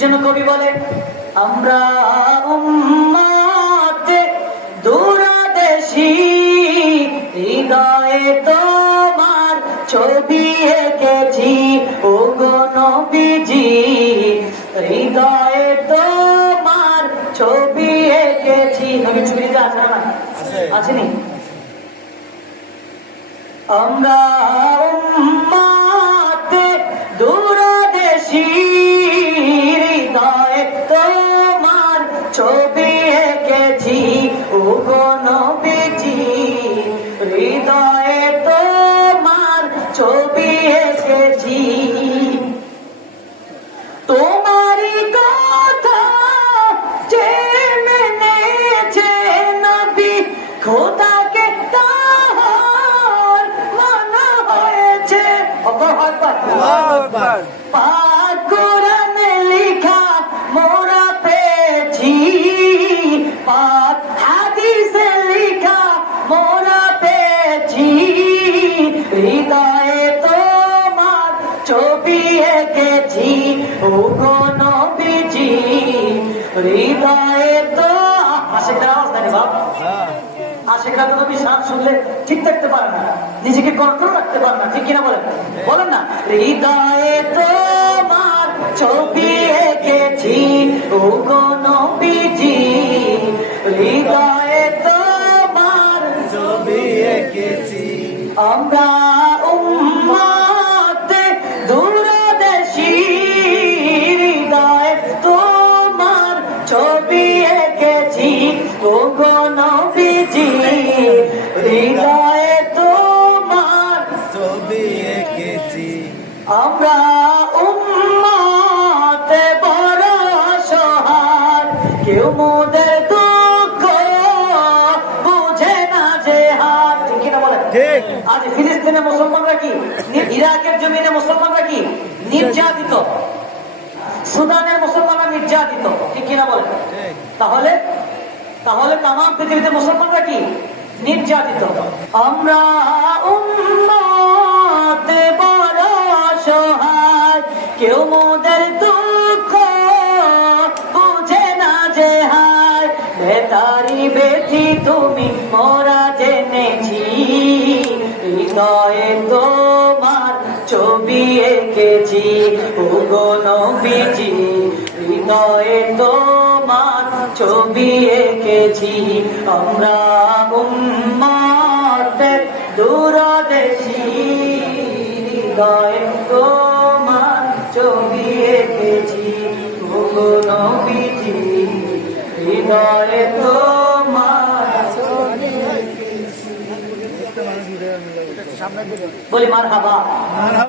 জন্য কবি বলে আমরা উম্মতে দূরদেশী, হৃদয়ে তোমার ছবি এঁকেছি ওগো নবীজি, হৃদয়ে তোমার ছবি এঁকেছি। নবীর ছবিতে আছে না? আছে নি? আমরা উম্মতে দূরদেশী, হৃদয়ে তোমার ছবি এঁকেছি ওগো নবীজি, হৃদয়ে তোমার ছবি এঁকেছি। তোমারই কথা যে মেনেছে নবী, খোদাকে তাহার মানা হয়েছে। আল্লাহু আকবার, আল্লাহু আকবার। পাক কোরআনে লেখা মোরা পেয়েছি, পাক হাদিসে লেখা মোরা পেয়েছি, হৃদয়ে তোমার ছবি এঁকেছি ওগো নবীজি, হৃদয়ে তো আশিকরা আওয়াজ দেয় বাপ, আশিকরা তো নবী শান শুনলে ঠিক থাকতে পারে না, নিজেকে কন্ট্রোল রাখতে পারে না, ঠিক কিনা বলেন? বলেন না, হৃদয়ে তোমার ছবি এঁকেছি ওগো নবীজি, হৃদয়ে তোমার ছবি এঁকেছি। আমরা উম্মতে দূরদেশী, হৃদয়ে তোমার ছবি এঁকেছি ওগো নবীজি, হৃদয়ে তোমার ছবি এঁকেছি। আমরা উম্মতে বড় অসহায়, কেউ মোদের দুঃখ বুঝে না যে হাত, ঠিক কিনা বলেন? আজ ফিলিস্তিনের মুসলমানরা কি, ইরাকের জমিনে মুসলমানরা কি নির্যাতিত, সুদানের মুসলমানরা নির্যাতিত, ঠিক কিনা বলেন? তাহলে তাহলে তাম পৃথিবীতে মুসলমানরা কি নির্যাতিত। আমরা উম্মতে বড় অসহায়, কেউ মোদের দুঃখ বুঝে না যে হায়, বেতারি বেঠি তুমি মোরা জেনেছি, হৃদয়ে তোমার ছবি এঁকেছি ওগো নবীজি, হৃদয়ে তোমার ছবি এঁকেছি। আমরা উম্মতে দূরদেশী, হৃদয়ে তোমার ছবি এঁকেছি ওগো নবীজি, হৃদয়ে তোমার ছবি এঁকেছি। বলি মারহাবা।